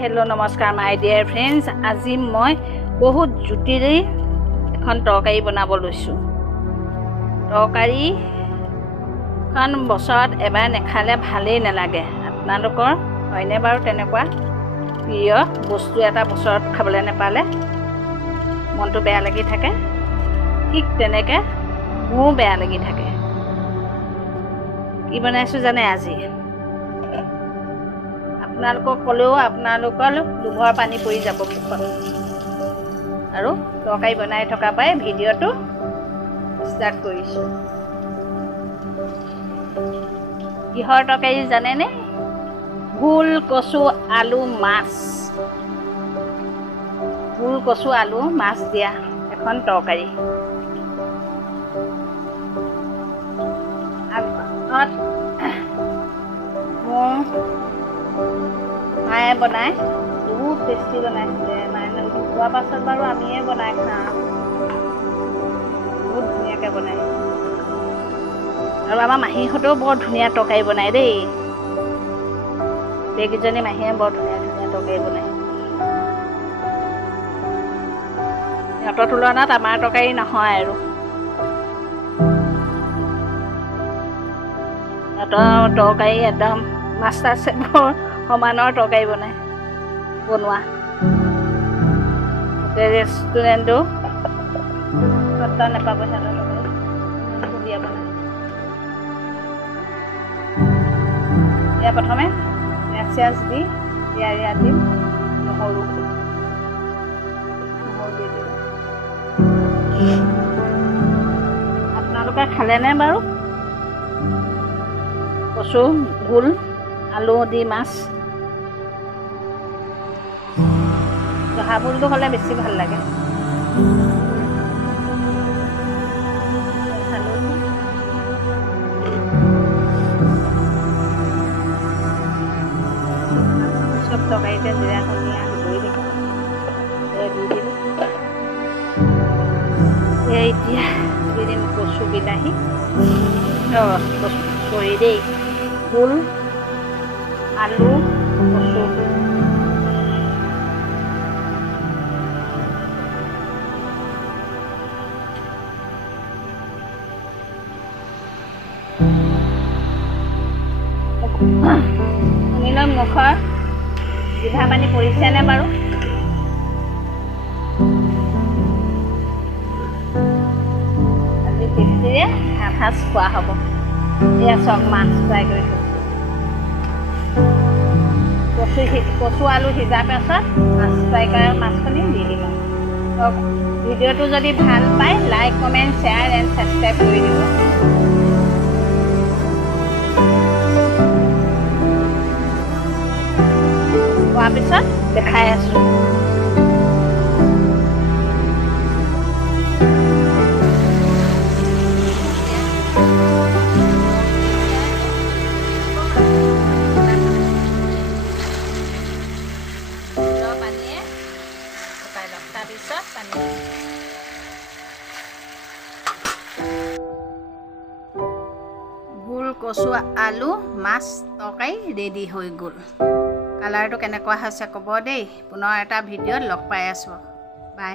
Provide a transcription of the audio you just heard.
Hello नमस्कार my dear friends. आज मैं बहुत जुटिल एखन तरकारी बनाब लैसो। तरकारी बछৰত एबार नेखाले भालेই नालागे। आपनालोকৰ হয়নে বাৰু তেনেকুৱা প্ৰিয় বস্তু এটা বছৰত খাবলৈ নেপালে মনটো বেয়া লাগি থাকে? ঠিক তেনেকৈ মোৰ বেয়া লাগি থাকে। কি বনাইছো জানে আজি? আপোনালোকক ক'লেও আপোনালোকৰ লোভৰ পানী পৰি যাব মুখত। আৰু তৰকাৰী বনাই থকা পাই ভিডিঅ'টো ষ্টাৰ্ট কৰিছোঁ। কিহৰ তৰকাৰী জানেনে? ভোল কচু আলু মাছ। ভোল কচু আলু মাছ দিয়া এখন তৰকাৰী। মোৰ মায়ে বনায়, বহুত টেষ্টি বনাইছিলে। মায়ে খোৱা পাছত বাৰু আমিয়ে বনাই খাওঁ। বহুত ধুনীয়াকৈ বনায়। আৰু আমাৰ মাহীহঁতেও বৰ ধুনীয়া তৰকাৰী বনায় দেই। গোটেইকেইজনী মাহীয়ে বৰ ধুনীয়া ধুনীয়া তৰকাৰী বনায়। সিহঁতৰ তুলনাত আমাৰ তৰকাৰী নহয় আৰু। সিহঁতৰ তৰকাৰী একদম মাষ্টাৰ চেফৰ সমানৰ তৰকাৰী বনোৱা। ৰেষ্টুৰেণ্টো পাত্তা নাপাব সিহঁতৰ তৰকাৰী ধুনীয়া বনায়। এয়া প্ৰথমে পিঁয়াজ দি ইয়াত দিম নহৰু দি দিম। আপোনালোকে খালেনে বাৰু কচু ভোল আলু দি মাছ? জহা ভোলটো হ'লে বেছি ভাল লাগে। চব তৰকাৰীতে জিৰা ধনিয়া ধুই দিম। দি দিলোঁ। এতিয়া দি দিম কচু বিলাহী। চৰি দেই, ভোল আলু কচু। শুনিলৈ মুখৰ জিভা পানী পৰিছেনে বাৰু? আজি টেষ্টিৰে সাজ খোৱা হ'ব। এয়া চব মাছ ফ্ৰাই কৰি থৈছোঁ। কচু আলু সিজাৰ পাছত মাছ ফ্ৰাই কৰা মাছখিনি দি দিম। ভিডিঅ'টো যদি ভাল পায় like comment share and subscribe কৰি দিব। খোৱাৰ পিছত দেখাই আছোঁ। তাৰপিছত পানী ভোল কচু আলু মাছ তৰকাৰী ৰেডি হৈ গ'ল। কালাৰটো কেনেকুৱা হৈছে ক'ব দেই। পুনৰ এটা ভিডিঅ'ত লগ পাই আছোঁ। বাই।